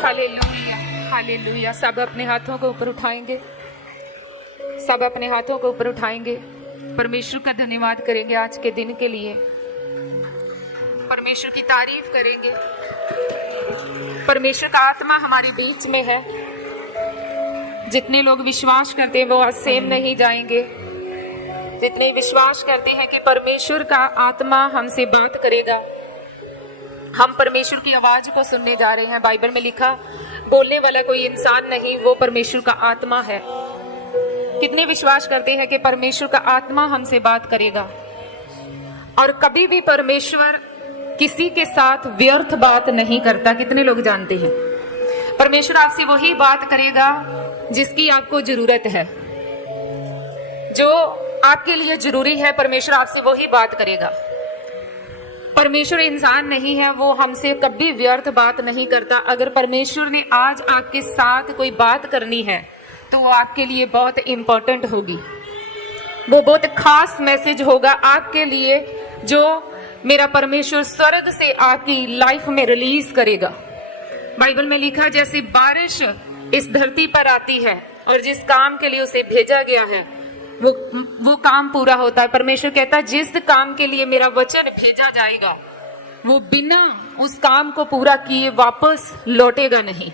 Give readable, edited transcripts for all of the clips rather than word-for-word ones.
Hallelujah, hallelujah. सब अपने हाथों को ऊपर उठाएंगे, सब अपने हाथों को ऊपर उठाएंगे। परमेश्वर का धन्यवाद करेंगे आज के दिन के लिए, परमेश्वर की तारीफ करेंगे। परमेश्वर का आत्मा हमारे बीच में है। जितने लोग विश्वास करते हैं वो आज सेम नहीं जाएंगे। जितने विश्वास करते हैं कि परमेश्वर का आत्मा हमसे बात करेगा, हम परमेश्वर की आवाज को सुनने जा रहे हैं। बाइबल में लिखा, बोलने वाला कोई इंसान नहीं, वो परमेश्वर का आत्मा है। कितने विश्वास करते हैं कि परमेश्वर का आत्मा हमसे बात करेगा? और कभी भी परमेश्वर किसी के साथ व्यर्थ बात नहीं करता। कितने लोग जानते हैं? परमेश्वर आपसे वही बात करेगा जिसकी आपको जरूरत है। जो आपके लिए जरूरी है, परमेश्वर आपसे वही बात करेगा। परमेश्वर इंसान नहीं है, वो हमसे कभी व्यर्थ बात नहीं करता। अगर परमेश्वर ने आज आपके साथ कोई बात करनी है तो वो आपके लिए बहुत इंपॉर्टेंट होगी, वो बहुत खास मैसेज होगा आपके लिए, जो मेरा परमेश्वर स्वर्ग से आपकी लाइफ में रिलीज करेगा। बाइबल में लिखा, जैसे बारिश इस धरती पर आती है और जिस काम के लिए उसे भेजा गया है वो काम पूरा होता है। परमेश्वर कहता है, जिस काम के लिए मेरा वचन भेजा जाएगा वो बिना उस काम को पूरा किए वापस लौटेगा नहीं।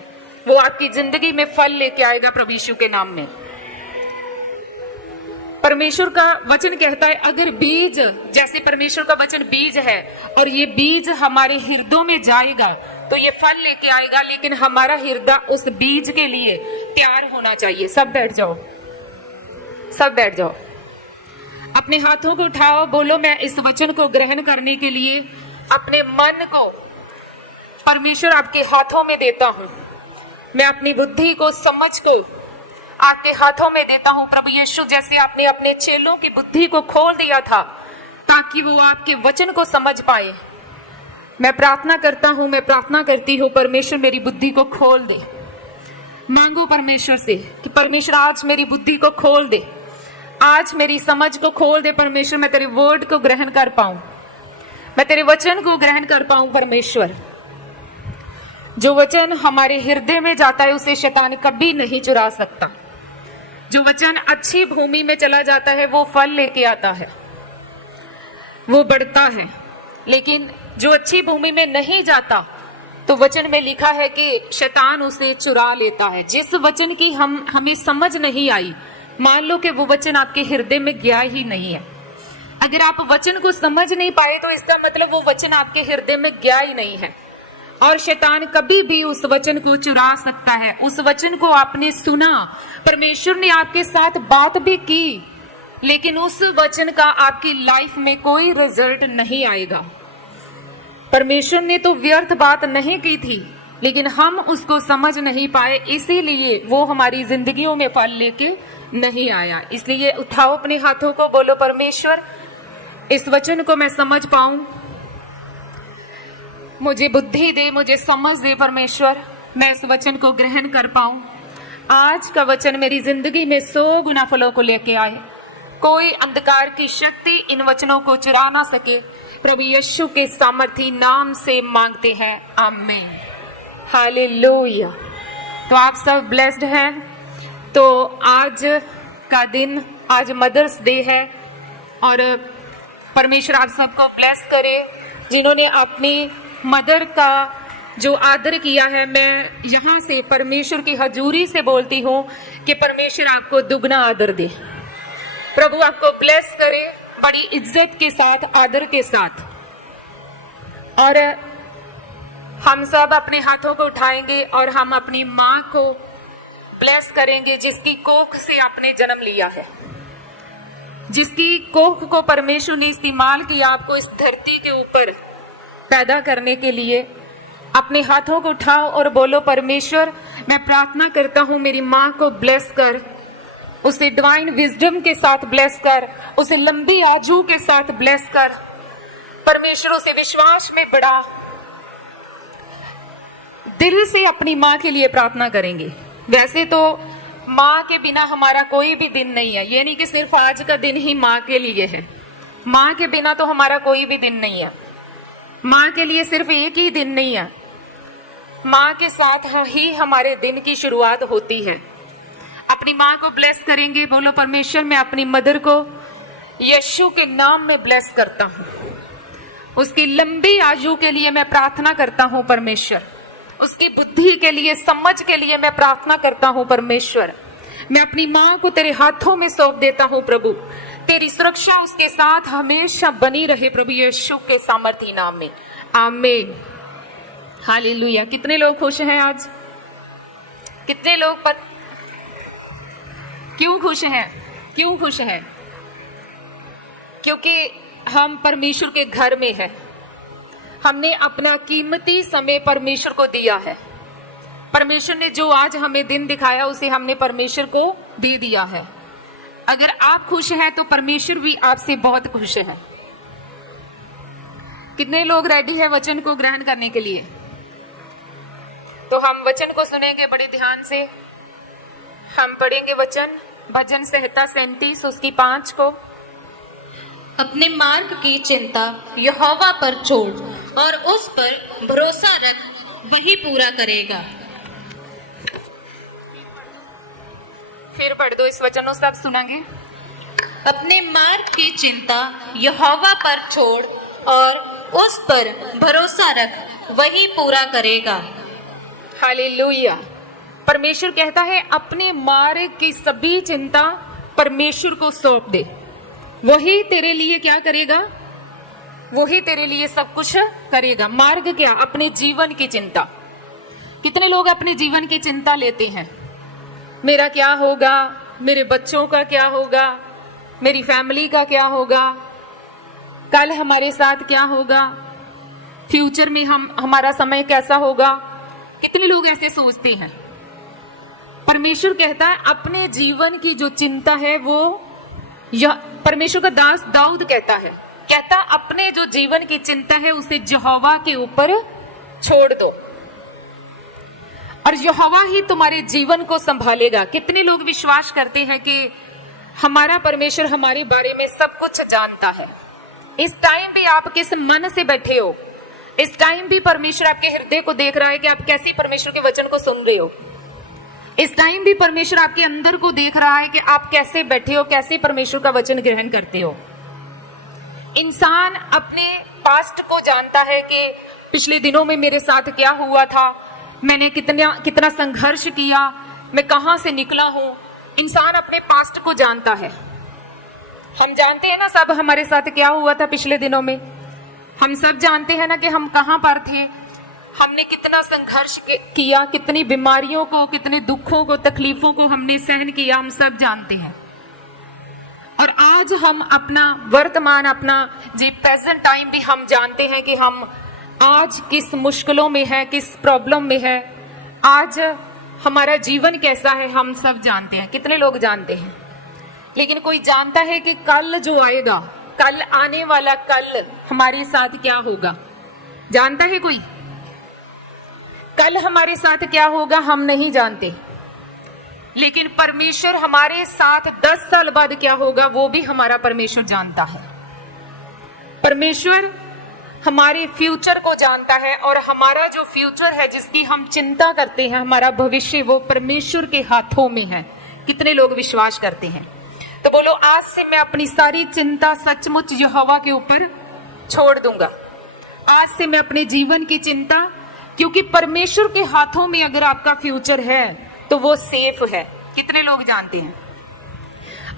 वो आपकी जिंदगी में फल लेके आएगा प्रभु यीशु के नाम में। परमेश्वर का वचन कहता है, अगर बीज, जैसे परमेश्वर का वचन बीज है और ये बीज हमारे हृदयों में जाएगा तो ये फल लेके आएगा, लेकिन हमारा हृदय उस बीज के लिए तैयार होना चाहिए। सब बैठ जाओ, सब बैठ जाओ, अपने हाथों को उठाओ, बोलो, मैं इस वचन को ग्रहण करने के लिए अपने मन को परमेश्वर आपके हाथों में देता हूं। मैं अपनी बुद्धि को, समझ को आपके हाथों में देता हूं। प्रभु यीशु, जैसे आपने अपने चेलों की बुद्धि को खोल दिया था ताकि वो आपके वचन को समझ पाए, मैं प्रार्थना करता हूं, मैं प्रार्थना करती हूं, परमेश्वर मेरी बुद्धि को खोल दे। मांगो परमेश्वर से कि परमेश्वर आज मेरी बुद्धि को खोल दे, आज मेरी समझ को खोल दे। परमेश्वर, मैं तेरे वर्ड को ग्रहण कर पाऊं, मैं तेरे वचन को ग्रहण कर पाऊं। परमेश्वर, जो वचन हमारे हृदय में जाता है उसे शैतान कभी नहीं चुरा सकता। जो वचन अच्छी भूमि में चला जाता है वो फल लेके आता है, वो बढ़ता है। लेकिन जो अच्छी भूमि में नहीं जाता तो वचन में लिखा है कि शैतान उसे चुरा लेता है। जिस वचन की हमें समझ नहीं आई, मान लो कि वो वचन आपके हृदय में गया ही नहीं है। अगर आप वचन को समझ नहीं पाए तो इसका मतलब वो वचन आपके हृदय में गया ही नहीं है। और शैतान कभी भी उस वचन को चुरा सकता है। उस वचन को आपने सुना, परमेश्वर ने आपके साथ बात भी की, लेकिन उस वचन का आपकी लाइफ में कोई रिजल्ट नहीं आएगा। परमेश्वर ने तो व्यर्थ बात नहीं की थी, लेकिन हम उसको समझ नहीं पाए, इसीलिए वो हमारी जिंदगियों में फल लेके नहीं आया। इसलिए उठाओ अपने हाथों को, बोलो, परमेश्वर इस वचन को मैं समझ पाऊं, मुझे बुद्धि दे, मुझे समझ दे। परमेश्वर, मैं इस वचन को ग्रहण कर पाऊं। आज का वचन मेरी जिंदगी में 100 गुना फलों को लेके आए। कोई अंधकार की शक्ति इन वचनों को चुरा ना सके। प्रभु यीशु के सामर्थी नाम से मांगते हैं, आमीन, हालेलुया। तो आप सब ब्लेस्ड हैं। तो आज का दिन, आज मदर्स डे है और परमेश्वर आप सबको ब्लेस करे। जिन्होंने अपनी मदर का जो आदर किया है, मैं यहाँ से परमेश्वर की हजूरी से बोलती हूँ कि परमेश्वर आपको दुगना आदर दे। प्रभु आपको ब्लेस करे बड़ी इज्जत के साथ, आदर के साथ। और हम सब अपने हाथों को उठाएंगे और हम अपनी माँ को ब्लेस करेंगे, जिसकी कोख से आपने जन्म लिया है, जिसकी कोख को परमेश्वर ने इस्तेमाल किया आपको इस धरती के ऊपर पैदा करने के लिए। अपने हाथों को उठाओ और बोलो, परमेश्वर मैं प्रार्थना करता हूँ, मेरी माँ को ब्लेस कर, उसे डिवाइन विजडम के साथ ब्लेस कर, उसे लंबी आजू के साथ ब्लेस कर। परमेश्वर उसे विश्वास में बढ़ा। दिल से अपनी माँ के लिए प्रार्थना करेंगे। वैसे तो माँ के बिना हमारा कोई भी दिन नहीं है, ये नहीं कि सिर्फ आज का दिन ही माँ के लिए है। माँ के बिना तो हमारा कोई भी दिन नहीं है। माँ के लिए सिर्फ एक ही दिन नहीं है, माँ के साथ ही हमारे दिन की शुरुआत होती है। अपनी माँ को ब्लेस करेंगे। बोलो परमेश्वर, मैं अपनी मदर को यीशु के नाम में ब्लेस करता हूँ। उसकी लंबी आयु के लिए मैं प्रार्थना करता हूँ परमेश्वर। उसकी बुद्धि के लिए, समझ के लिए मैं प्रार्थना करता हूँ परमेश्वर। मैं अपनी माँ को तेरे हाथों में सौंप देता हूँ प्रभु। तेरी सुरक्षा उसके साथ हमेशा बनी रहे प्रभु यीशु के सामर्थी नाम में, आमीन। हालेलुया। कितने लोग खुश हैं आज? कितने लोग क्यों खुश हैं? क्यों खुश हैं? क्योंकि हम परमेश्वर के घर में हैं। हमने अपना कीमती समय परमेश्वर को दिया है। परमेश्वर ने जो आज हमें दिन दिखाया उसे हमने परमेश्वर को दे दिया है। अगर आप खुश हैं तो परमेश्वर भी आपसे बहुत खुश है। कितने लोग रेडी है वचन को ग्रहण करने के लिए? तो हम वचन को सुनेंगे बड़े ध्यान से। हम पढ़ेंगे वचन, भजन संहिता 37 उसकी 5 को। अपने मार्ग की चिंता यहोवा पर छोड़ और उस पर भरोसा रख, वही पूरा करेगा। फिर पढ़ दो इस वचन को, सब सुनेंगे। अपने मार्ग की चिंता यहोवा पर छोड़ और उस पर भरोसा रख, वही पूरा करेगा। हालेलुया। परमेश्वर कहता है अपने मार्ग की सभी चिंता परमेश्वर को सौंप दे, वही तेरे लिए क्या करेगा? वही तेरे लिए सब कुछ करेगा। मार्ग क्या? अपने जीवन की चिंता। कितने लोग अपने जीवन की चिंता लेते हैं? मेरा क्या होगा, मेरे बच्चों का क्या होगा, मेरी फैमिली का क्या होगा, कल हमारे साथ क्या होगा, फ्यूचर में हमारा समय कैसा होगा। कितने लोग ऐसे सोचते हैं? परमेश्वर कहता है अपने जीवन की जो चिंता है वो, यह परमेश्वर का दास दाऊद कहता अपने जो जीवन की चिंता है उसे यहोवा के ऊपर छोड़ दो और यहोवा ही तुम्हारे जीवन को संभालेगा। कितने लोग विश्वास करते हैं कि हमारा परमेश्वर हमारे बारे में सब कुछ जानता है? इस टाइम भी आप किस मन से बैठे हो, इस टाइम भी परमेश्वर आपके हृदय को देख रहा है कि आप कैसे परमेश्वर के वचन को सुन रहे हो। इस टाइम भी परमेश्वर आपके अंदर को देख रहा है कि आप कैसे बैठे हो, कैसे परमेश्वर का वचन ग्रहण करते हो। इंसान अपने पास्ट को जानता है कि पिछले दिनों में मेरे साथ क्या हुआ था, मैंने कितना संघर्ष किया, मैं कहां से निकला हूं। इंसान अपने पास्ट को जानता है। हम जानते हैं ना सब हमारे साथ क्या हुआ था पिछले दिनों में। हम सब जानते हैं ना कि हम कहां पर थे, हमने कितना संघर्ष किया, कितनी बीमारियों को, कितने दुखों को, तकलीफों को हमने सहन किया। हम सब जानते हैं। और आज हम अपना वर्तमान, अपना जी प्रेजेंट टाइम भी हम जानते हैं कि हम आज किस मुश्किलों में है, किस प्रॉब्लम में है, आज हमारा जीवन कैसा है, हम सब जानते हैं। कितने लोग जानते हैं? लेकिन कोई जानता है कि कल जो आएगा, कल आने वाला कल हमारे साथ क्या होगा? जानता है कोई? कल हमारे साथ क्या होगा हम नहीं जानते, लेकिन परमेश्वर हमारे साथ 10 साल बाद क्या होगा वो भी हमारा परमेश्वर जानता है। परमेश्वर हमारे फ्यूचर को जानता है और हमारा जो फ्यूचर है जिसकी हम चिंता करते हैं, हमारा भविष्य, वो परमेश्वर के हाथों में है। कितने लोग विश्वास करते हैं? तो बोलो आज से मैं अपनी सारी चिंता सचमुच यहोवा के ऊपर छोड़ दूंगा। आज से मैं अपने जीवन की चिंता, क्योंकि परमेश्वर के हाथों में अगर आपका फ्यूचर है तो वो सेफ है। कितने लोग जानते हैं?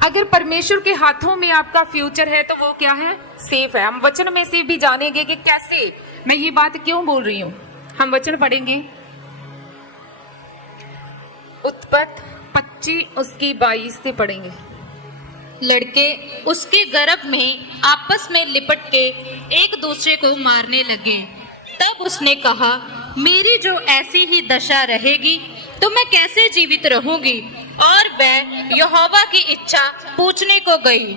अगर परमेश्वर के हाथों में आपका फ्यूचर है तो वो क्या है? सेफ है। हम वचन में से भी जानेंगे कि कैसे, मैं ये बात क्यों बोल रही हूं। हम वचन पढ़ेंगे, उत्पत्ति 25 उसकी 22 से पढ़ेंगे। लड़के उसके गर्भ में आपस में लिपट के एक दूसरे को मारने लगे। तब उसने कहा, मेरी जो ऐसी ही दशा रहेगी तो मैं कैसे जीवित रहूंगी? और वह यहोवा की इच्छा पूछने को गई।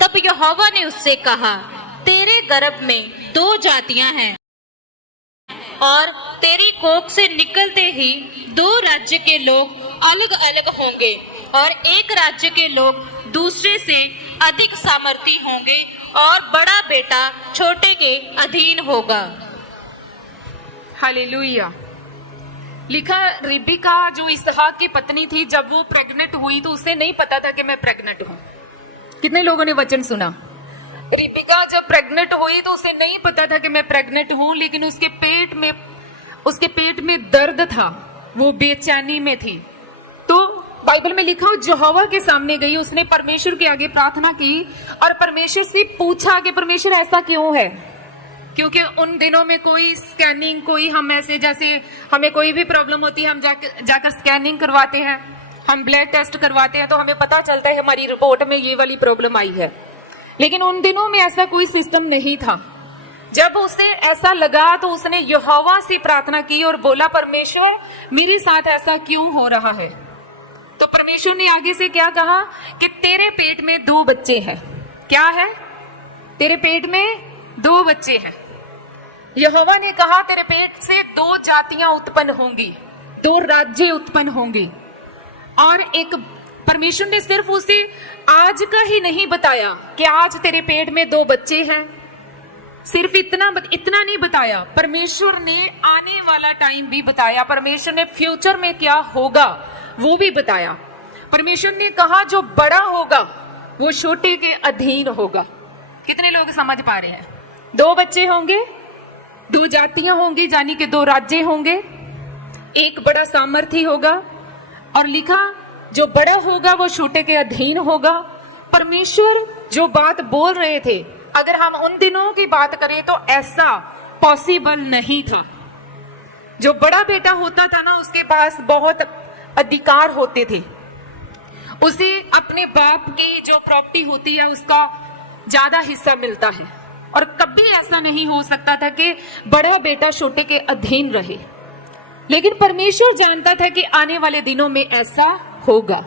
तब यहोवा ने उससे कहा, तेरे गर्भ में 2 जातियां हैं और तेरी कोख से निकलते ही 2 राज्य के लोग अलग अलग होंगे और एक राज्य के लोग दूसरे से अधिक सामर्थी होंगे और बड़ा बेटा छोटे के अधीन होगा। हालेलुया। लिखा रिबिका जो इसहाक की पत्नी थी, जब वो प्रेग्नेंट हुई तो उसे नहीं पता था कि मैं प्रेग्नेंट हूं। कितने लोगों ने वचन सुना? रिबिका जब प्रेग्नेंट हुई तो उसे नहीं पता था कि मैं प्रेग्नेंट हूं, लेकिन उसके पेट में दर्द था, वो बेचैनी में थी। तो बाइबल में लिखा यहोवा के सामने गई, उसने परमेश्वर के आगे प्रार्थना की और परमेश्वर से पूछा कि परमेश्वर ऐसा क्यों है। क्योंकि उन दिनों में कोई स्कैनिंग, कोई हम ऐसे जैसे हमें कोई भी प्रॉब्लम होती है हम जाकर स्कैनिंग करवाते हैं, हम ब्लड टेस्ट करवाते हैं तो हमें पता चलता है हमारी रिपोर्ट में ये वाली प्रॉब्लम आई है। लेकिन उन दिनों में ऐसा कोई सिस्टम नहीं था। जब उसे ऐसा लगा तो उसने यहोवा से प्रार्थना की और बोला परमेश्वर मेरे साथ ऐसा क्यों हो रहा है। तो परमेश्वर ने आगे से क्या कहा कि तेरे पेट में 2 बच्चे हैं। क्या है? तेरे पेट में 2 बच्चे हैं। यहोवा ने कहा तेरे पेट से 2 जातियां उत्पन्न होंगी, 2 राज्य उत्पन्न होंगे। और एक परमेश्वर ने सिर्फ उसे आज का ही नहीं बताया कि आज तेरे पेट में 2 बच्चे हैं, सिर्फ इतना नहीं बताया, परमेश्वर ने आने वाला टाइम भी बताया। परमेश्वर ने फ्यूचर में क्या होगा वो भी बताया। परमेश्वर ने कहा जो बड़ा होगा वो छोटे के अधीन होगा। कितने लोग समझ पा रहे हैं? 2 बच्चे होंगे, 2 जातियां होंगी, यानी कि 2 राज्य होंगे, एक बड़ा सामर्थी होगा। और लिखा जो बड़ा होगा वो छोटे के अधीन होगा। परमेश्वर जो बात बोल रहे थे, अगर हम उन दिनों की बात करें तो ऐसा पॉसिबल नहीं था। जो बड़ा बेटा होता था ना, उसके पास बहुत अधिकार होते थे, उसे अपने बाप की जो प्रॉपर्टी होती है उसका ज्यादा हिस्सा मिलता है। और कभी ऐसा नहीं हो सकता था कि बड़ा बेटा छोटे के अधीन रहे। लेकिन परमेश्वर जानता था कि आने वाले दिनों में ऐसा होगा।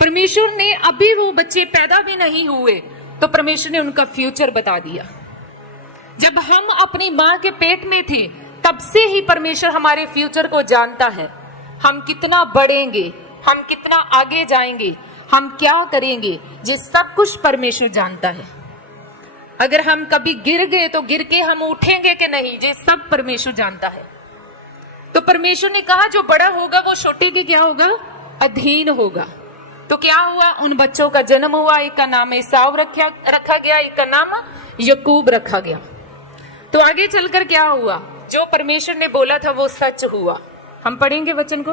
परमेश्वर ने अभी वो बच्चे पैदा भी नहीं हुए तो परमेश्वर ने उनका फ्यूचर बता दिया। जब हम अपनी माँ के पेट में थे तब से ही परमेश्वर हमारे फ्यूचर को जानता है। हम कितना बढ़ेंगे, हम कितना आगे जाएंगे, हम क्या करेंगे, ये सब कुछ परमेश्वर जानता है। अगर हम कभी गिर गए तो गिर के हम उठेंगे कि नहीं, ये सब परमेश्वर जानता है। तो परमेश्वर ने कहा जो बड़ा होगा वो छोटे के क्या होगा? अधीन होगा। तो क्या हुआ? उन बच्चों का जन्म हुआ। एक का नाम एसाव रखा गया, एक का नाम याकूब रखा गया। तो आगे चलकर क्या हुआ? जो परमेश्वर ने बोला था वो सच हुआ। हम पढ़ेंगे वचन को।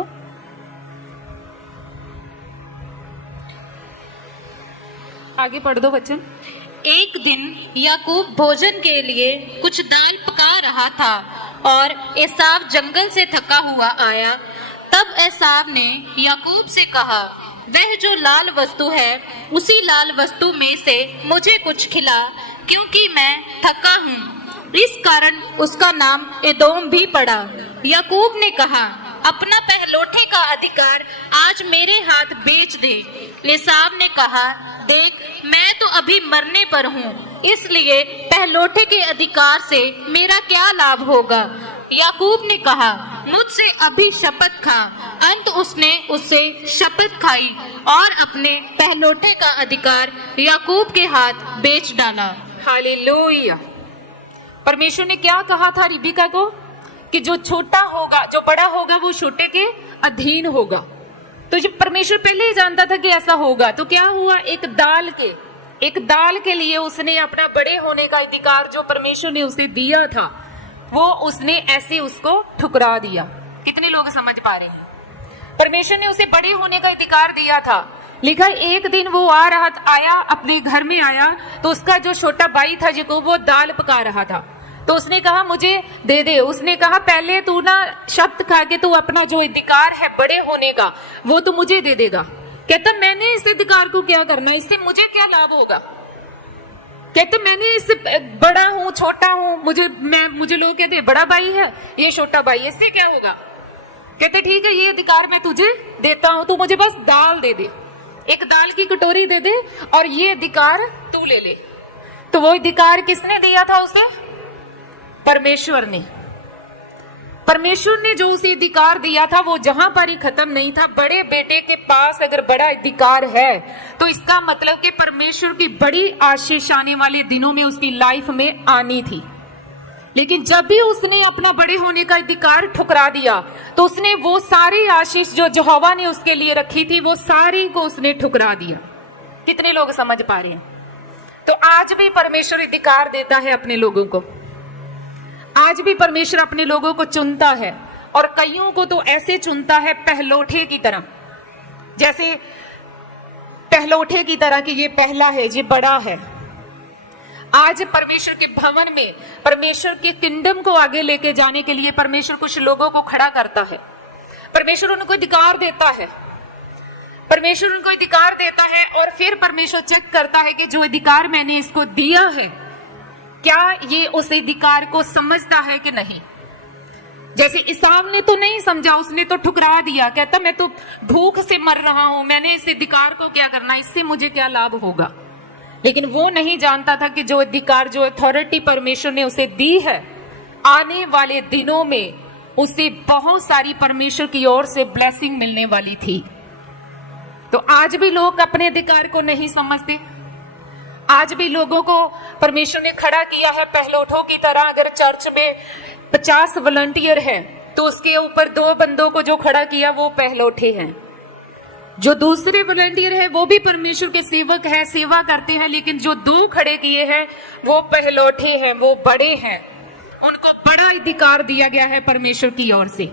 आगे पढ़ दो वचन। एक दिन याकूब भोजन के लिए कुछ दाल पका रहा था और एसाव जंगल से थका हुआ आया। तब एसाव ने याकूब से कहा, वह जो लाल वस्तु है उसी लाल वस्तु में से मुझे कुछ खिला, क्योंकि मैं थका हूँ। इस कारण उसका नाम एदोम भी पड़ा। याकूब ने कहा, अपना पहलौठे का अधिकार आज मेरे हाथ बेच दे। एसाव ने कहा, देख मैं तो अभी मरने पर हूँ, इसलिए पहलौठे के अधिकार से मेरा क्या लाभ होगा। याकूब ने कहा, मुझसे अभी शपथ खा। अंत उसने उससे शपथ खाई और अपने पहलौठे का अधिकार याकूब के हाथ बेच डाला। हालेलुया। परमेश्वर ने क्या कहा था रिबिका को कि जो छोटा होगा, जो बड़ा होगा वो छोटे के अधीन होगा। तो जब परमेश्वर पहले ही जानता था कि ऐसा होगा, तो क्या हुआ? एक दाल के लिए उसने अपना बड़े होने का अधिकार जो परमेश्वर ने उसे दिया था वो उसने ऐसे उसको ठुकरा दिया। कितने लोग समझ पा रहे हैं? परमेश्वर ने उसे बड़े होने का अधिकार दिया था। लिखा एक दिन वो आया अपने घर में आया तो उसका जो छोटा भाई था याकूब वो दाल पका रहा था। तो उसने कहा मुझे दे दे। उसने कहा पहले तू ना शब्द खा के तू अपना जो अधिकार है बड़े होने का वो तू मुझे दे देगा। कहता मैंने इस अधिकार को क्या करना, इससे मुझे क्या लाभ होगा। कहते मैंने इस बड़ा हूँ छोटा हूँ, मुझे लोग कहते बड़ा भाई है ये छोटा भाई, इससे क्या होगा। कहते ठीक है ये अधिकार मैं तुझे देता हूँ, तू मुझे बस दाल दे दे, एक दाल की कटोरी दे दे और ये अधिकार तू ले ले। तो वो अधिकार किसने दिया था उसे? परमेश्वर ने जो उसे अधिकार दिया था वो जहां पर ही खत्म नहीं था। बड़े बेटे के पास अगर बड़ा अधिकार है तो इसका मतलब कि परमेश्वर की बड़ी आशीष आने वाले दिनों में उसकी लाइफ में आनी थी। लेकिन जब भी उसने अपना बड़े होने का अधिकार ठुकरा दिया तो उसने वो सारी आशीष जो यहोवा ने उसके लिए रखी थी वो सारी को उसने ठुकरा दिया। कितने लोग समझ पा रहे हैं? तो आज भी परमेश्वर अधिकार देता है अपने लोगों को, आज भी परमेश्वर अपने लोगों को चुनता है, और कईयों को तो ऐसे चुनता है पहलोठे की तरह, जैसे पहलोठे की तरह कि ये पहला है, ये बड़ा है। आज परमेश्वर के भवन में, परमेश्वर के किंगडम को आगे लेके जाने के लिए परमेश्वर कुछ लोगों को खड़ा करता है। परमेश्वर उनको अधिकार देता है, परमेश्वर उनको अधिकार देता है, और फिर परमेश्वर चेक करता है कि जो अधिकार मैंने इसको दिया है क्या ये उस अधिकार को समझता है कि नहीं। जैसे इसाव ने तो नहीं समझा, उसने तो ठुकरा दिया, कहता मैं तो भूख से मर रहा हूं, मैंने इस अधिकार को क्या करना, इससे मुझे क्या लाभ होगा। लेकिन वो नहीं जानता था कि जो अधिकार, जो अथॉरिटी परमेश्वर ने उसे दी है, आने वाले दिनों में उसे बहुत सारी परमेश्वर की ओर से ब्लेसिंग मिलने वाली थी। तो आज भी लोग अपने अधिकार को नहीं समझते, आज भी लोगों को परमेश्वर ने खड़ा किया है पहलोठों की तरह। अगर चर्च में 50 वॉलंटियर है तो उसके ऊपर 2 बंदों को जो खड़ा किया वो पहलोठे हैं। जो दूसरे वॉलंटियर है वो भी परमेश्वर के सेवक है, सेवा करते हैं, लेकिन जो 2 खड़े किए हैं वो पहलोठे हैं, वो बड़े हैं, उनको बड़ा अधिकार दिया गया है परमेश्वर की ओर से।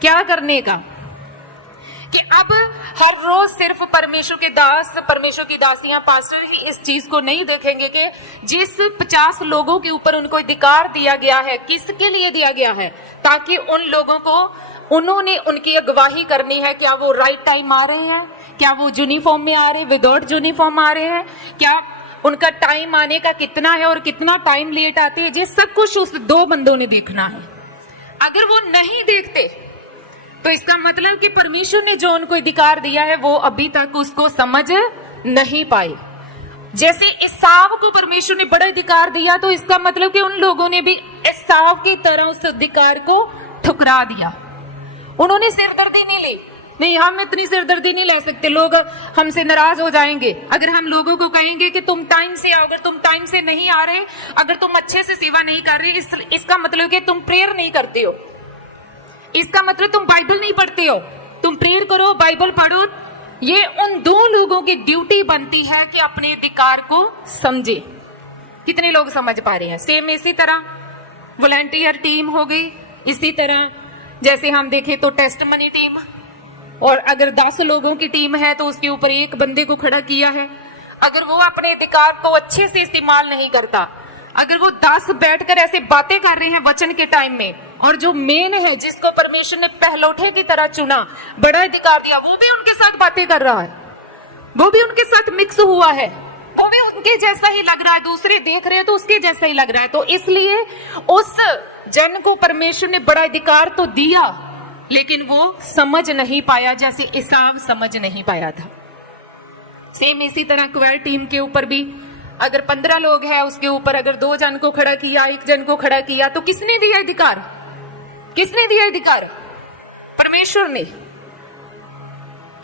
क्या करने का? कि अब हर रोज सिर्फ परमेश्वर के दास, परमेश्वर की दासियां, पास्टर ही इस चीज को नहीं देखेंगे कि जिस 50 लोगों के ऊपर उनको अधिकार दिया गया है, किसके लिए दिया गया है, ताकि उन लोगों को, उन्होंने उनकी अगवाही करनी है। क्या वो राइट टाइम आ रहे हैं, क्या वो यूनिफॉर्म में आ रहे हैं, विदाउट यूनिफॉर्म आ रहे हैं, क्या उनका टाइम आने का कितना है और कितना टाइम लेट आते हैं, ये सब कुछ उस 2 बंदों ने देखना है। अगर वो नहीं देखते तो इसका मतलब कि परमेश्वर ने जो उनको अधिकार दिया है वो अभी तक उसको समझ नहीं पाए। जैसे इसाव को परमेश्वर ने बड़ा अधिकार दिया, तो इसका मतलब कि उन लोगों ने भी इसाव की तरह उस अधिकार को ठुकरा दिया। उन्होंने सिरदर्दी नहीं ली, नहीं हम इतनी सिरदर्दी नहीं ले सकते, लोग हमसे नाराज हो जाएंगे अगर हम लोगों को कहेंगे कि तुम टाइम से आओ। अगर तुम टाइम से नहीं आ रहे, अगर तुम अच्छे से सेवा नहीं कर रहे, इसका मतलब कि तुम प्रेयर नहीं करते हो, इसका मतलब तुम बाइबल नहीं पढ़ते हो। तुम प्रेयर करो, बाइबल पढ़ो। ये उन 2 लोगों की ड्यूटी बनती है कि अपने अधिकार को समझे। कितने लोग समझ पा रहे हैं? सेम इसी तरह वॉलंटियर टीम हो गई, इसी तरह जैसे हम देखें तो टेस्टमनी टीम, और अगर 10 लोगों की टीम है तो उसके ऊपर 1 बंदे को खड़ा किया है। अगर वो अपने अधिकार को अच्छे से इस्तेमाल नहीं करता, अगर वो 10 बैठकर ऐसे बातें कर रहे हैं वचन के टाइम में, और जो मेन है जिसको परमेश्वर ने पहलोठे की तरह चुना, बड़ा अधिकार दिया, वो भी उनके साथ बातें कर रहा है, वो भी उनके साथ मिक्स हुआ है, वो भी उनके जैसा ही लग रहा है, दूसरे देख रहे हैं तो उसके जैसा ही लग रहा है। तो इसलिए उस जन को परमेश्वर ने बड़ा अधिकार तो दिया, लेकिन वो समझ नहीं पाया जैसे इसाव समझ नहीं पाया था। सेम इसी तरह क्वायर टीम के ऊपर भी अगर 15 लोग हैं, उसके ऊपर अगर 2 जन को खड़ा किया, 1 जन को खड़ा किया, तो किसने दिया अधिकार? किसने दिया अधिकार? परमेश्वर ने।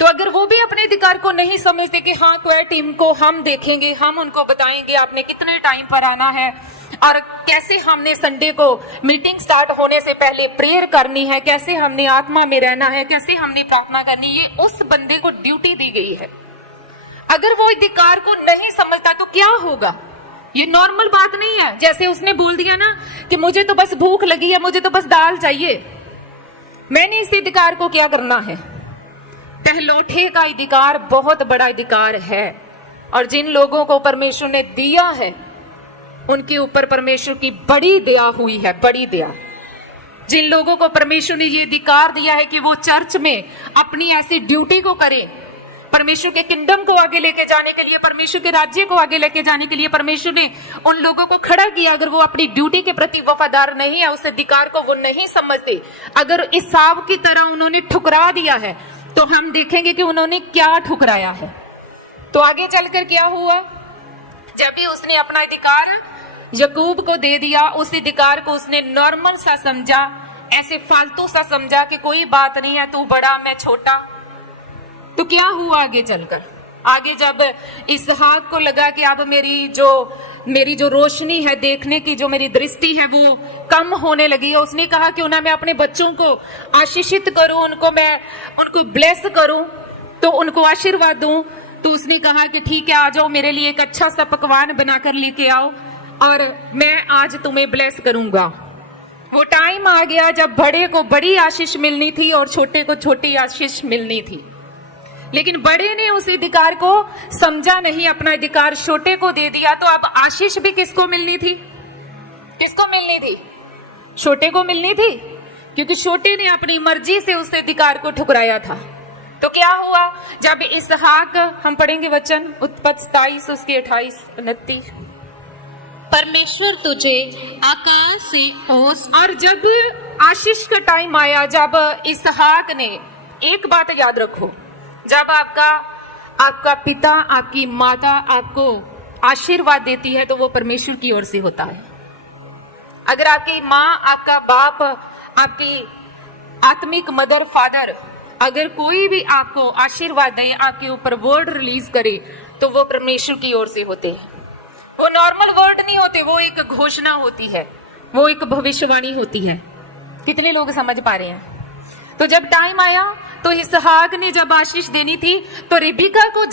तो अगर वो भी अपने अधिकार को नहीं समझते कि हाँ क्वायर टीम को हम देखेंगे, हम उनको बताएंगे आपने कितने टाइम पर आना है, और कैसे हमने संडे को मीटिंग स्टार्ट होने से पहले प्रेयर करनी है, कैसे हमने आत्मा में रहना है, कैसे हमने प्रार्थना करनी, ये उस बंदे को ड्यूटी दी गई है। अगर वो अधिकार को नहीं समझता तो क्या होगा? ये नॉर्मल बात नहीं है। जैसे उसने बोल दिया ना कि मुझे तो बस भूख लगी है, मुझे तो बस दाल चाहिए, मैंने इस अधिकार को क्या करना है? पहलोठे का अधिकार बहुत बड़ा अधिकार है, और जिन लोगों को परमेश्वर ने दिया है उनके ऊपर परमेश्वर की बड़ी दया हुई है, बड़ी दया। जिन लोगों को परमेश्वर ने ये अधिकार दिया है कि वो चर्च में अपनी ऐसी ड्यूटी को करें, परमेश्वर के किंगडम को आगे लेके जाने के लिए, परमेश्वर के राज्य को आगे लेके जाने के लिए परमेश्वर ने उन लोगों को खड़ा किया। अगर वो अपनी ड्यूटी के प्रति वफादार नहीं है, उस अधिकार को वो नहीं समझते, अगर इसाव की तरह उन्होंने ठुकरा दिया है, तो हम देखेंगे कि उन्होंने क्या ठुकराया है। तो आगे चलकर क्या हुआ? जब भी उसने अपना अधिकार याकूब को दे दिया, उस अधिकार को उसने नॉर्मल सा समझा, ऐसे फालतू सा समझा कि कोई बात नहीं है, तू बड़ा मैं छोटा। तो क्या हुआ आगे चलकर? आगे जब इसहाक को लगा कि अब मेरी जो रोशनी है, देखने की जो मेरी दृष्टि है वो कम होने लगी है, उसने कहा क्यों ना मैं अपने बच्चों को आशीषित करूं, उनको ब्लेस करूं, तो उनको आशीर्वाद दूं। तो उसने कहा कि ठीक है, आ जाओ, मेरे लिए एक अच्छा सा पकवान बनाकर लेके आओ और मैं आज तुम्हें ब्लेस करूंगा। वो टाइम आ गया जब बड़े को बड़ी आशीष मिलनी थी और छोटे को छोटी आशीष मिलनी थी, लेकिन बड़े ने उस अधिकार को समझा नहीं, अपना अधिकार छोटे को दे दिया। तो अब आशीष भी किसको मिलनी थी? किसको मिलनी थी? छोटे को मिलनी थी, क्योंकि छोटे ने अपनी मर्जी से उस अधिकार को ठुकराया था। तो क्या हुआ जब इसहाक, हम पढ़ेंगे वचन उत्पत्ति 27 उसके 28 29। परमेश्वर तुझे आकाश से ओस, और जब आशीष का टाइम आया, जब इसहाक ने, एक बात याद रखो, जब आपका पिता, आपकी माता आपको आशीर्वाद देती है तो वो परमेश्वर की ओर से होता है। अगर आपकी माँ, आपका बाप, आपकी आत्मिक मदर फादर, अगर कोई भी आपको आशीर्वाद दे, आपके ऊपर वर्ड रिलीज करे, तो वो परमेश्वर की ओर से होते हैं। वो नॉर्मल वर्ड नहीं होते, वो एक घोषणा होती है, वो एक भविष्यवाणी होती है। कितने लोग समझ पा रहे हैं? तो जब टाइम आया तो इसहाक ने जब आशीष देनी थी, तो रिबिका को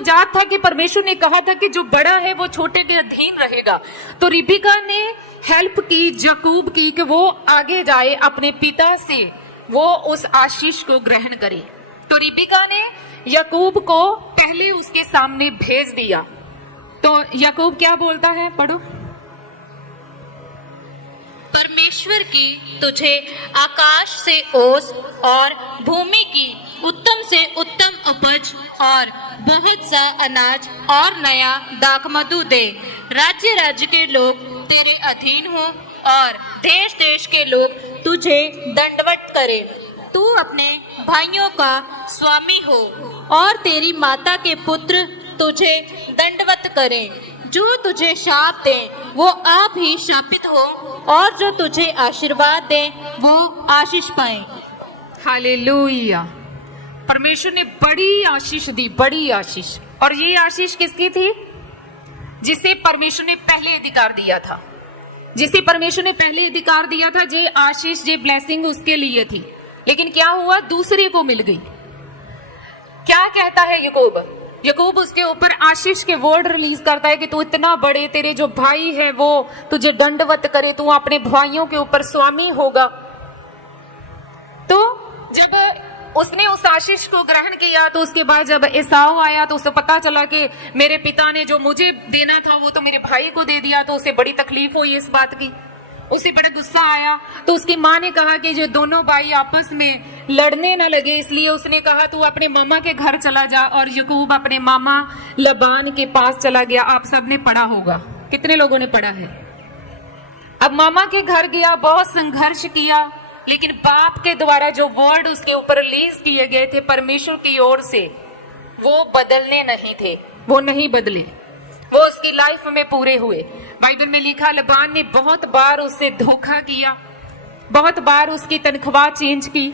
याद था कि परमेश्वर ने कहा था कि जो बड़ा है वो छोटे के अधीन रहेगा। तो रिबिका ने हेल्प की याकूब की कि वो आगे जाए, अपने पिता से वो उस आशीष को ग्रहण करे। तो रिबिका ने याकूब को पहले उसके सामने भेज दिया। तो याकूब क्या बोलता है, पढ़ो। परमेश्वर की तुझे आकाश से ओस और भूमि की उत्तम से उत्तम उपज और बहुत सा अनाज और नया दाखमधु दे। राज्य राज्य के लोग तेरे अधीन हो और देश देश के लोग तुझे दंडवत करे। तू अपने भाइयों का स्वामी हो और तेरी माता के पुत्र तुझे दंडवत करें। जो तुझे शाप दे वो आप ही शापित हो और जो तुझे आशीर्वाद दे वो आशीष पाए। हालेलुया। परमेश्वर ने बड़ी आशीष दी, बड़ी आशीष। और ये आशीष किसकी थी? जिसे परमेश्वर ने पहले अधिकार दिया था, जिसे परमेश्वर ने पहले अधिकार दिया था, ये आशीष, ये ब्लेसिंग उसके लिए थी। लेकिन क्या हुआ? दूसरे को मिल गई। क्या कहता है याकूब उसके ऊपर आशीष के वर्ड रिलीज करता है कि तू इतना बड़े, तेरे जो भाई है वो तुझे दंडवत करे, तू अपने भाइयों के ऊपर स्वामी होगा। तो जब उसने उस आशीष को ग्रहण किया, तो उसके बाद जब एसाव आया तो उसे पता चला कि मेरे पिता ने जो मुझे देना था वो तो मेरे भाई को दे दिया। तो उसे बड़ी तकलीफ हुई इस बात की, उसे बड़ा गुस्सा आया। तो उसकी माँ ने कहा कि जो दोनों भाई आपस में लड़ने न लगे, इसलिए उसने कहा तू अपने मामा के घर चला जा। और याकूब अपने मामा लबान के पास चला गया। आप सबने पढ़ा होगा, कितने लोगों ने पढ़ा है? अब मामा के घर गया, बहुत संघर्ष किया, लेकिन बाप के द्वारा जो वर्ड उसके ऊपर रिलीज किए गए थे परमेश्वर की ओर से, वो बदलने नहीं थे, वो नहीं बदले, वो उसकी लाइफ में पूरे हुए। बाइबल में लिखा, लबान ने बहुत बार उससे धोखा किया, बहुत बार उसकी तनख्वाह चेंज की,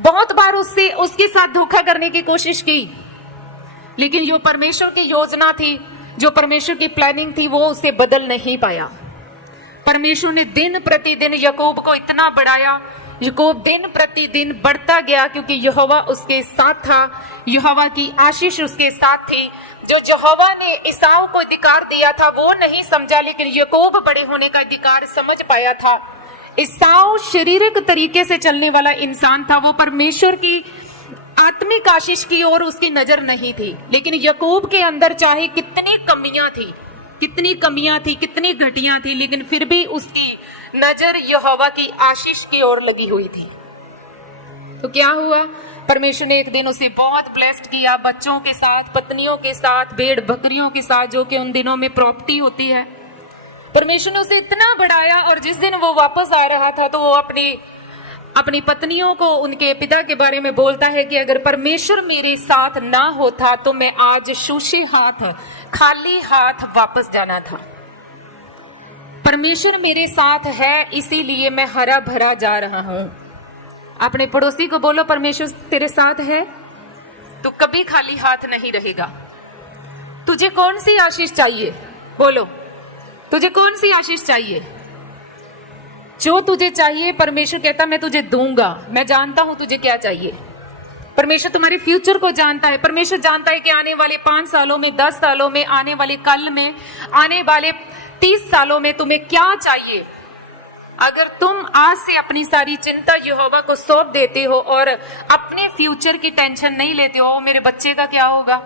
बहुत बार उसके साथ धोखा करने की कोशिश की, लेकिन जो परमेश्वर की योजना थी, जो परमेश्वर की प्लानिंग थी, वो उसे बदल नहीं पाया। परमेश्वर ने दिन प्रतिदिन याकूब को इतना बढ़ाया, याकूब दिन प्रतिदिन बढ़ता गया, क्योंकि यहोवा उसके साथ था, यहोवा की आशीष उसके साथ थी। जो यहोवा ने एसाव को अधिकार दिया था वो नहीं समझा, लेकिन याकूब बड़े होने का अधिकार समझ पाया था। एसाव शारीरिक तरीके से चलने वाला इंसान था, वो परमेश्वर की आत्मिक आशीष की ओर उसकी नजर नहीं थी। लेकिन याकूब के अंदर चाहे कितनी कमियां थी, कितनी घटियां थी, लेकिन फिर भी उसकी नजर यहोवा की आशीष की ओर लगी हुई थी। तो क्या हुआ? परमेश्वर ने एक दिन उसे बहुत ब्लेस्ड किया, बच्चों के साथ, पत्नियों के साथ, भेड़ बकरियों के साथ, जो कि उन दिनों में प्रॉपर्टी होती है। परमेश्वर ने उसे इतना बढ़ाया, और जिस दिन वो वापस आ रहा था तो वो अपनी पत्नियों को उनके पिता के बारे में बोलता है कि अगर परमेश्वर मेरे साथ ना होता तो मैं आज शूशे हाथ, खाली हाथ वापस जाना था। परमेश्वर मेरे साथ है, इसीलिए मैं हरा भरा जा रहा हूं। अपने पड़ोसी को बोलो, परमेश्वर तेरे साथ है। तो कभी खाली हाथ नहीं रहेगा। तुझे कौन सी आशीष चाहिए? बोलो, तुझे कौन सी आशीष चाहिए? जो तुझे चाहिए परमेश्वर कहता मैं तुझे दूंगा। मैं जानता हूं तुझे क्या चाहिए। परमेश्वर तुम्हारे फ्यूचर को जानता है। परमेश्वर जानता है कि आने वाले 5 सालों में, 10 सालों में, आने वाले कल में, आने वाले 30 सालों में तुम्हें क्या चाहिए। अगर तुम आज से अपनी सारी चिंता यहोवा को सौंप देते हो और अपने फ्यूचर की टेंशन नहीं लेते हो, मेरे बच्चे का क्या होगा,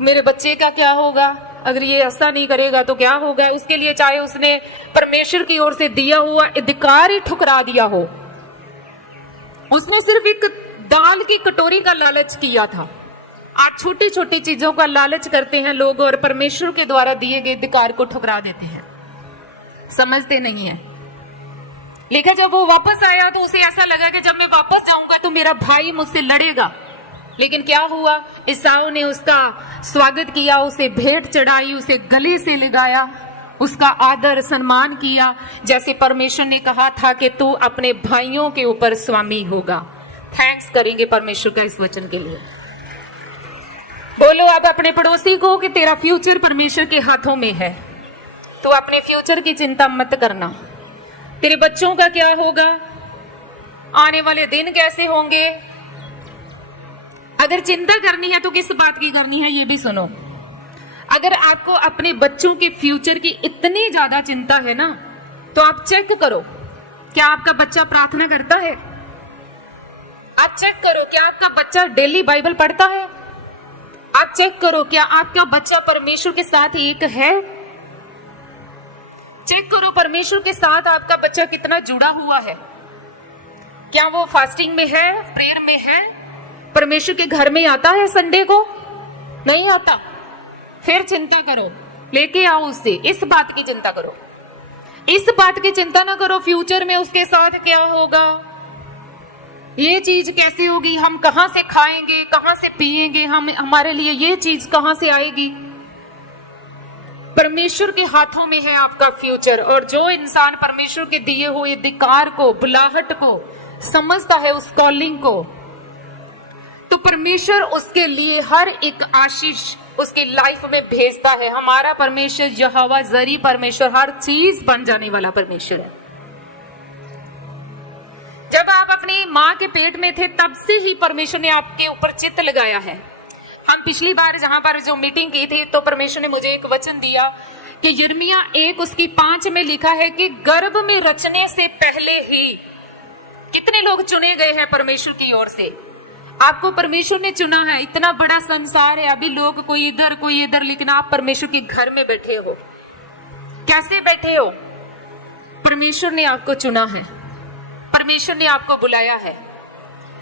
मेरे बच्चे का क्या होगा, अगर ये ऐसा नहीं करेगा तो क्या होगा, उसके लिए चाहे उसने परमेश्वर की ओर से दिया हुआ अधिकार ही ठुकरा दिया हो, उसने सिर्फ एक दाल की कटोरी का लालच किया था। आज छोटी छोटी चीजों का लालच करते हैं लोग और परमेश्वर के द्वारा दिए गए अधिकार को ठुकरा देते हैं, समझते नहीं है। लेकिन जब वो वापस आया तो उसे ऐसा लगा कि जब मैं वापस जाऊंगा तो मेरा भाई मुझसे लड़ेगा। लेकिन क्या हुआ, एसाव ने उसका स्वागत किया, उसे भेंट चढ़ाई, उसे गले से लगाया, उसका आदर सम्मान किया, जैसे परमेश्वर ने कहा था कि तू अपने भाइयों के ऊपर स्वामी होगा। थैंक्स करेंगे परमेश्वर का इस वचन के लिए। बोलो अब अपने पड़ोसी को कि तेरा फ्यूचर परमेश्वर के हाथों में है, तू अपने फ्यूचर की चिंता मत करना। तेरे बच्चों का क्या होगा, आने वाले दिन कैसे होंगे, अगर चिंता करनी है तो किस बात की करनी है ये भी सुनो। अगर आपको अपने बच्चों के फ्यूचर की इतनी ज्यादा चिंता है ना, तो आप चेक करो क्या आपका बच्चा प्रार्थना करता है। आप चेक करो क्या आपका बच्चा डेली बाइबल पढ़ता है। आप चेक करो क्या आपका बच्चा परमेश्वर के साथ एक है। चेक करो परमेश्वर के साथ आपका बच्चा कितना जुड़ा हुआ है। क्या वो फास्टिंग में है, प्रेयर में है, परमेश्वर के घर में आता है संडे को? नहीं आता। फिर चिंता करो, लेके आओ उससे, इस बात की चिंता करो। इस बात की चिंता ना करो फ्यूचर में उसके साथ क्या होगा, ये चीज कैसे होगी, हम कहां से खाएंगे, कहां से पिएंगे, हम हमारे लिए ये चीज कहां से आएगी। परमेश्वर के हाथों में है आपका फ्यूचर। और जो इंसान परमेश्वर के दिए हुए अधिकार को, बुलाहट को समझता है, उस कॉलिंग को, तो परमेश्वर उसके लिए हर एक आशीष उसकी लाइफ में भेजता है। हमारा परमेश्वर यहोवा जरी परमेश्वर, हर चीज बन जाने वाला परमेश्वर है। जब आप अपनी माँ के पेट में थे तब से ही परमेश्वर ने आपके ऊपर चित्त लगाया है। हम पिछली बार जहां पर जो मीटिंग की थी तो परमेश्वर ने मुझे एक वचन दिया कि यिर्मयाह 1:5 में लिखा है कि गर्भ में रचने से पहले ही कितने लोग चुने गए हैं परमेश्वर की ओर से। आपको परमेश्वर ने चुना है। इतना बड़ा संसार है, अभी लोग कोई इधर, लेकिन आप परमेश्वर के घर में बैठे हो। कैसे बैठे हो? परमेश्वर ने आपको चुना है, परमेश्वर ने आपको बुलाया है।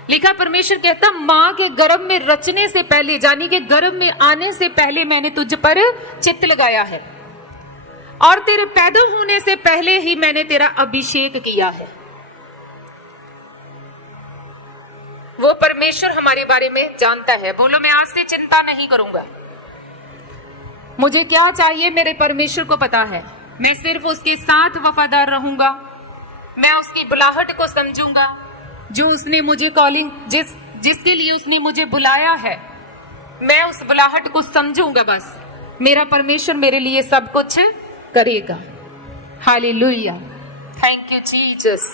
लिखा परमेश्वर कहता मां के गर्भ में रचने से पहले, यानी कि गर्भ में आने से पहले मैंने तुझ पर चित्त लगाया है, और तेरे पैदा होने से पहले ही मैंने तेरा अभिषेक किया है। वो परमेश्वर हमारे बारे में जानता है। बोलो मैं आज से चिंता नहीं करूंगा। मुझे क्या चाहिए मेरे परमेश्वर को पता है। मैं सिर्फ उसके साथ वफादार रहूंगा। मैं उसकी बुलाहट को समझूंगा, जो उसने मुझे कॉलिंग, जिसके लिए उसने मुझे बुलाया है, मैं उस बुलाहट को समझूंगा। बस मेरा परमेश्वर मेरे लिए सब कुछ करेगा। Hallelujah, thank you Jesus.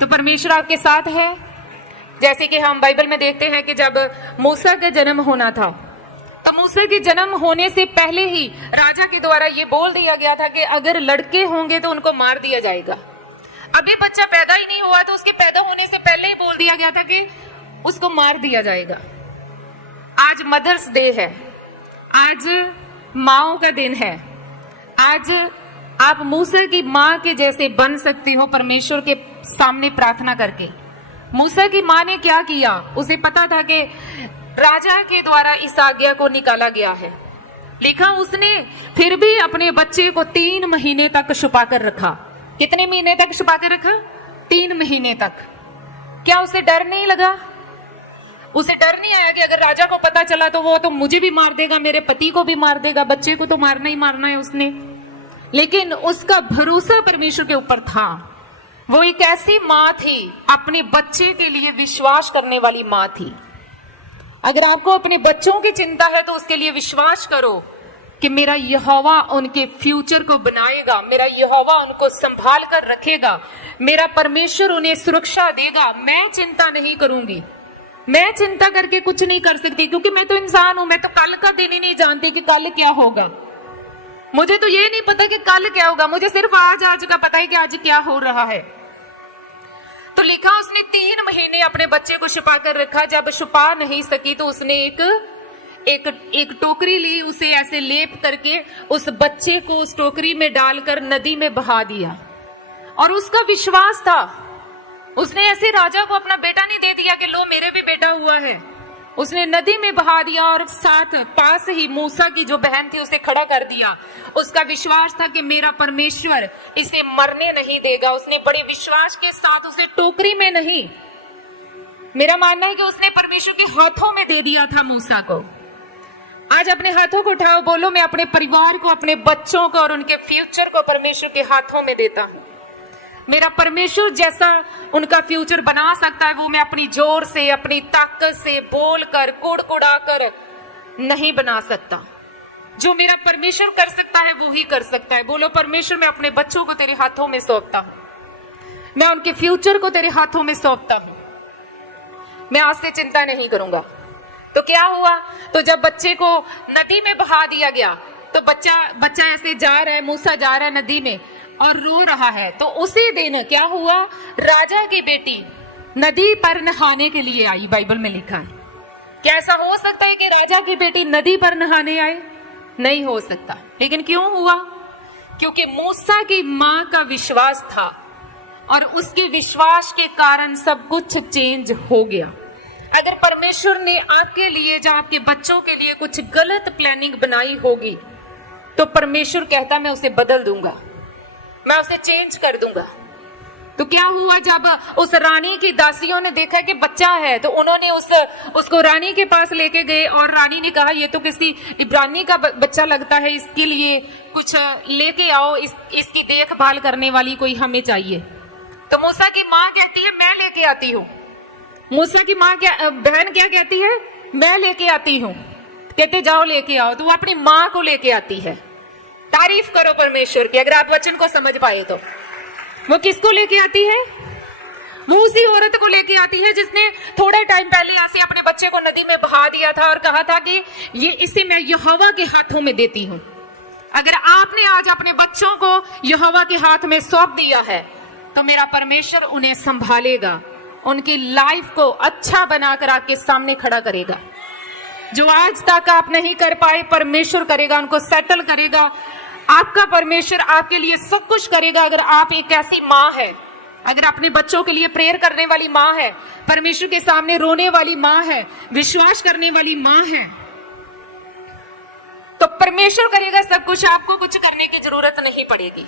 तो परमेश्वर आपके साथ है। जैसे कि हम बाइबल में देखते हैं कि जब मूसा का जन्म होना था तो मूसा के जन्म होने से पहले ही राजा के द्वारा ये बोल दिया गया था कि अगर लड़के होंगे तो उनको मार दिया जाएगा। अभी बच्चा पैदा ही नहीं हुआ तो उसके पैदा होने से पहले ही बोल दिया गया था कि उसको मार दिया जाएगा। आज मदर्स डे है, आज माओं का दिन है। आज आप मूसा की माँ के जैसे बन सकती हो परमेश्वर के सामने प्रार्थना करके। मूसा की माँ ने क्या किया, उसे पता था कि राजा के द्वारा इस आज्ञा को निकाला गया है। लिखा उसने फिर भी अपने बच्चे को 3 महीने तक छुपा कर रखा। कितने महीने तक छुपा कर रखा? 3 महीने तक। क्या उसे डर नहीं लगा? उसे डर नहीं आया कि अगर राजा को पता चला तो वो तो मुझे भी मार देगा, मेरे पति को भी मार देगा, बच्चे को तो मारना ही मारना है उसने। लेकिन उसका भरोसा परमेश्वर के ऊपर था। वो एक ऐसी माँ थी, अपने बच्चे के लिए विश्वास करने वाली माँ थी। अगर आपको अपने बच्चों की चिंता है तो उसके लिए विश्वास करो कि मेरा यहोवा उनके फ्यूचर को बनाएगा, मेरा यहोवा उनको संभाल कर रखेगा, मेरा परमेश्वर उन्हें सुरक्षा देगा। मैं चिंता नहीं करूंगी, मैं चिंता करके कुछ नहीं कर सकती, क्योंकि मैं तो इंसान हूं, मैं तो कल का दिन ही नहीं जानती कि कल क्या होगा। मुझे तो ये नहीं पता कि कल क्या होगा, मुझे सिर्फ आज का पता है कि आज क्या हो रहा है। तो लिखा उसने 3 महीने अपने बच्चे को छुपा कर रखा। जब छुपा नहीं सकी तो उसने एक टोकरी ली, उसे ऐसे लेप करके उस बच्चे को उस टोकरी में डालकर नदी में बहा दिया। और उसका विश्वास था, उसने ऐसे राजा को अपना बेटा नहीं दे दिया कि लो मेरे भी बेटा हुआ है। उसने नदी में बहा दिया और साथ पास ही मूसा की जो बहन थी उसे खड़ा कर दिया। उसका विश्वास था कि मेरा परमेश्वर इसे मरने नहीं देगा। उसने बड़े विश्वास के साथ उसे टोकरी में नहीं, मेरा मानना है कि उसने परमेश्वर के हाथों में दे दिया था मूसा को। आज अपने हाथों को उठाओ, बोलो मैं अपने परिवार को, अपने बच्चों को और उनके फ्यूचर को परमेश्वर के हाथों में देता हूं। मेरा परमेश्वर जैसा उनका फ्यूचर बना सकता है वो मैं अपनी जोर से, अपनी ताकत से, बोलकर, कुड़कुड़ा कर नहीं बना सकता। जो मेरा परमेश्वर कर सकता है वो ही कर सकता है। बोलो परमेश्वर मैं अपने बच्चों को तेरे हाथों में सौंपता हूं, मैं उनके फ्यूचर को तेरे हाथों में सौंपता हूं, मैं आज से चिंता नहीं करूंगा। तो क्या हुआ, तो जब बच्चे को नदी में बहा दिया गया तो बच्चा ऐसे जा रहा है, मूसा जा रहा है नदी में और रो रहा है। तो उसी दिन क्या हुआ, राजा की बेटी नदी पर नहाने के लिए आई। बाइबल में लिखा है। क्या ऐसा हो सकता है कि राजा की बेटी नदी पर नहाने आए? नहीं हो सकता। लेकिन क्यों हुआ? क्योंकि मूसा की मां का विश्वास था और उसके विश्वास के कारण सब कुछ चेंज हो गया। अगर परमेश्वर ने आपके लिए या आपके बच्चों के लिए कुछ गलत प्लानिंग बनाई होगी तो परमेश्वर कहता मैं उसे बदल दूंगा, मैं उसे चेंज कर दूंगा। तो क्या हुआ, जब उस रानी की दासियों ने देखा कि बच्चा है तो उन्होंने उसको रानी के पास लेके गए और रानी ने कहा ये तो किसी इब्रानी का बच्चा लगता है, इसके लिए कुछ लेके आओ, इसकी देखभाल करने वाली कोई हमें चाहिए। तो मूसा की माँ कहती है मैं लेके आती हूँ। मूसा की माँ बहन क्या कहती है, मैं लेके आती हूँ। कहते जाओ लेके आओ। तो वो अपनी माँ को लेके आती है। तारीफ करो परमेश्वर की। अगर आप वचन को समझ पाए तो वो किसको लेके आती है? वो उसी औरत को लेके आती है जिसने थोड़े टाइम पहले ऐसे अपने बच्चे को नदी में बहा दिया था और कहा था कि इसे मैं यहोवा के हाथों में देती हूँ। अगर आपने आज अपने बच्चों को यहोवा के हाथ में सौंप दिया है तो मेरा परमेश्वर उन्हें संभालेगा, उनकी लाइफ को अच्छा बनाकर आपके सामने खड़ा करेगा। जो आज तक आप नहीं कर पाए परमेश्वर करेगा, उनको सेटल करेगा। आपका परमेश्वर आपके लिए सब कुछ करेगा। अगर आप एक ऐसी माँ है, अगर अपने बच्चों के लिए प्रेयर करने वाली माँ है, परमेश्वर के सामने रोने वाली माँ है, विश्वास करने वाली माँ है, तो परमेश्वर करेगा सब कुछ, आपको कुछ करने की जरूरत नहीं पड़ेगी।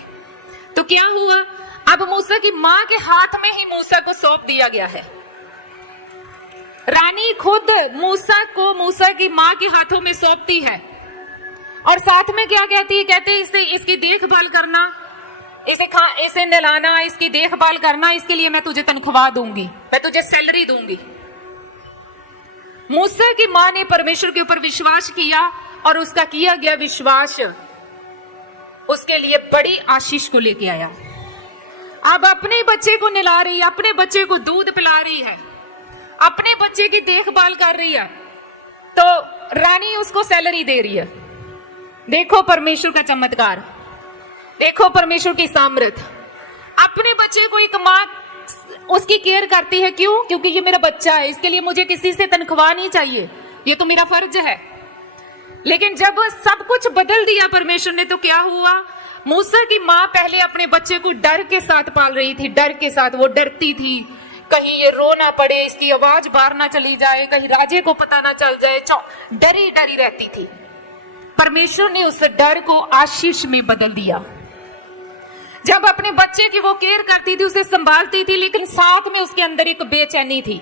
तो क्या हुआ, अब मूसा की माँ के हाथ में ही मूसा को सौंप दिया गया है। रानी खुद मूसा को मूसा की माँ के हाथों में सौंपती है और साथ में क्या कहती है, कहते हैं इसकी देखभाल करना, इसे नहलाना, इसकी देखभाल करना, इसके लिए मैं तुझे तनख्वाह दूंगी, मैं तुझे सैलरी दूंगी। मूसा की माँ ने परमेश्वर के ऊपर विश्वास किया और उसका किया गया विश्वास उसके लिए बड़ी आशीष को लेके आया। अब अपने बच्चे को नहला रही है, अपने बच्चे को दूध पिला रही है, अपने बच्चे की देखभाल कर रही है, तो रानी उसको सैलरी दे रही है। देखो परमेश्वर का चमत्कार, देखो परमेश्वर की सामर्थ। अपने बच्चे को एक माँ उसकी केयर करती है। क्यों? क्योंकि ये मेरा बच्चा है, इसके लिए मुझे किसी से तनख्वाह नहीं चाहिए, ये तो मेरा फर्ज है। लेकिन जब सब कुछ बदल दिया परमेश्वर ने तो क्या हुआ, मूसा की माँ पहले अपने बच्चे को डर के साथ पाल रही थी, डर के साथ वो डरती थी कहीं ये रो ना पड़े, इसकी आवाज बाहर ना चली जाए, कहीं राजे को पता ना चल जाए, डरी डरी रहती थी। परमेश्वर ने उस डर को आशीष में बदल दिया। जब अपने बच्चे की वो केयर करती थी, उसे संभालती थी, लेकिन साथ में उसके अंदर एक बेचैनी थी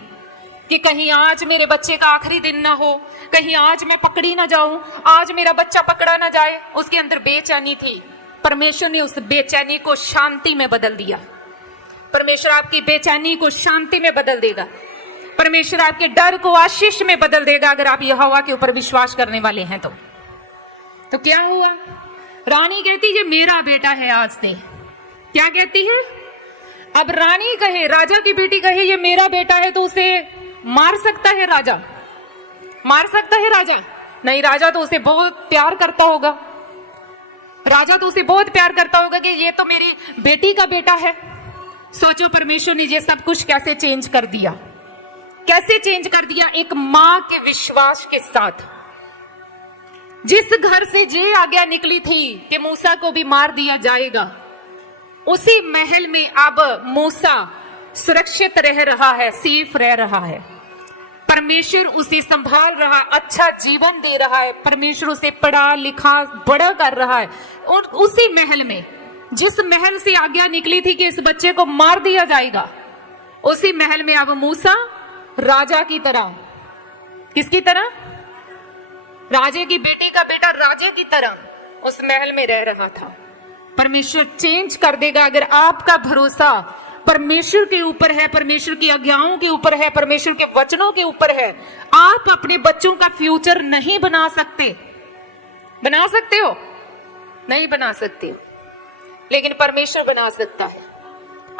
कि कहीं आज मेरे बच्चे का आखिरी दिन ना हो, कहीं आज मैं पकड़ी ना जाऊं, आज मेरा बच्चा पकड़ा ना जाए। उसके अंदर बेचैनी थी। परमेश्वर ने उस बेचैनी को शांति में बदल दिया। परमेश्वर आपकी बेचैनी को शांति में बदल देगा। परमेश्वर आपके डर को आशीष में बदल देगा अगर आप यहोवा के ऊपर विश्वास करने वाले हैं तो क्या हुआ? रानी कहती ये मेरा बेटा है आज से। क्या कहती है? अब रानी कहे, राजा की बेटी कहे ये मेरा बेटा है तो उसे मार सकता है राजा? मार सकता है राजा? नहीं, राजा तो उसे बहुत प्यार करता होगा। राजा तो उसे बहुत प्यार करता होगा कि ये तो मेरी बेटी का बेटा है। सोचो परमेश्वर ने ये सब कुछ कैसे चेंज कर दिया, कैसे चेंज कर दिया। एक मां के विश्वास के साथ। जिस घर से ये आज्ञा निकली थी कि मूसा को भी मार दिया जाएगा, उसी महल में अब मूसा सुरक्षित रह रहा है, सेफ रह रहा है। परमेश्वर उसे संभाल रहा, अच्छा जीवन दे रहा है। परमेश्वर उसे पढ़ा लिखा बड़ा कर रहा है। और उसी महल में, जिस महल से आज्ञा निकली थी कि इस बच्चे को मार दिया जाएगा, उसी महल में अब मूसा राजा की तरह, किसकी तरह? राजे की बेटी का बेटा राजे की तरह उस महल में रह रहा था। परमेश्वर चेंज कर देगा अगर आपका भरोसा परमेश्वर के ऊपर है, परमेश्वर की आज्ञाओं के ऊपर है, परमेश्वर के वचनों के ऊपर है। आप अपने बच्चों का फ्यूचर नहीं बना सकते। बना सकते हो? नहीं बना सकते हो, लेकिन परमेश्वर बना सकता है।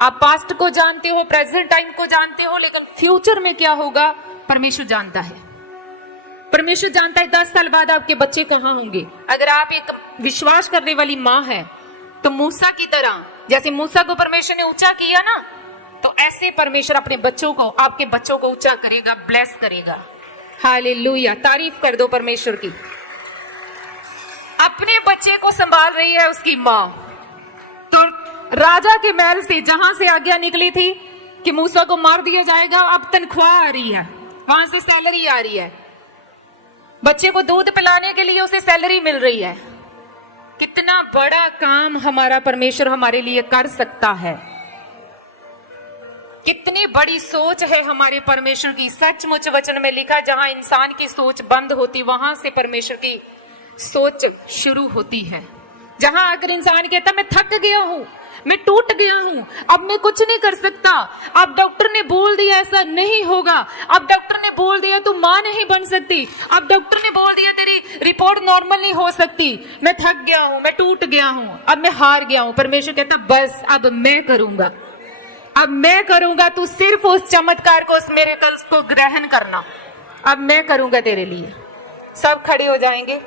आप पास्ट को जानते हो, प्रेजेंट टाइम को जानते हो, लेकिन फ्यूचर में क्या होगा परमेश्वर जानता है। परमेश्वर जानता है 10 साल बाद आपके बच्चे कहां होंगे। अगर आप एक विश्वास करने वाली मां है तो मूसा की तरह, जैसे मूसा को परमेश्वर ने ऊंचा किया ना, तो ऐसे परमेश्वर अपने बच्चों को, आपके बच्चों को ऊंचा करेगा, ब्लेस करेगा। हालेलुया, तारीफ कर दो परमेश्वर की। अपने बच्चे को संभाल रही है उसकी मां। तो राजा के महल से, जहां से आज्ञा निकली थी कि मूसा को मार दिया जाएगा, अब तनख्वाह आ रही है, वहां से सैलरी आ रही है। बच्चे को दूध पिलाने के लिए उसे सैलरी मिल रही है। कितना बड़ा काम हमारा परमेश्वर हमारे लिए कर सकता है। कितनी बड़ी सोच है हमारे परमेश्वर की। सचमुच वचन में लिखा, जहां इंसान की सोच बंद होती, वहां से परमेश्वर की सोच शुरू होती है। जहां अगर इंसान कहता मैं थक गया हूं, मैं टूट गया हूं, अब मैं कुछ नहीं कर सकता, अब डॉक्टर ने बोल दिया ऐसा नहीं होगा, अब डॉक्टर ने बोल दिया तू मां नहीं बन सकती, अब डॉक्टर ने बोल दिया तेरी रिपोर्ट नॉर्मल नहीं हो सकती, मैं थक गया हूं, मैं टूट गया हूं, अब मैं हार गया हूं। परमेश्वर कहता बस अब मैं करूंगा, अब मैं करूंगा, तू सिर्फ उस चमत्कार को, उस मिरेकल्स को ग्रहण करना, अब मैं करूंगा तेरे लिए। सब खड़े हो जाएंगे।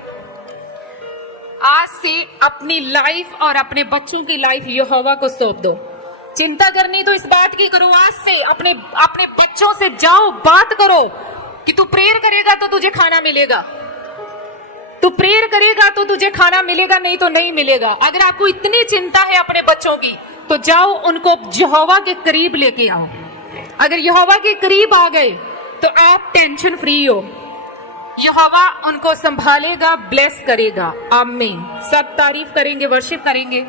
आज से अपनी लाइफ और अपने बच्चों की लाइफ यहोवा को सौंप दो। चिंता करनी तो इस बात की करो, आज से अपने बच्चों से जाओ, बात करो कि तू प्रेयर करेगा तो तुझे खाना मिलेगा, तू प्रेयर करेगा तो तुझे खाना मिलेगा, नहीं तो नहीं मिलेगा। अगर आपको इतनी चिंता है अपने बच्चों की तो जाओ उनको यहोवा के करीब लेके आओ। अगर यहोवा के करीब आ गए तो आप टेंशन फ्री हो। यहोवा उनको संभालेगा, ब्लेस करेगा। आमीन। सब तारीफ करेंगे, वर्शिप करेंगे।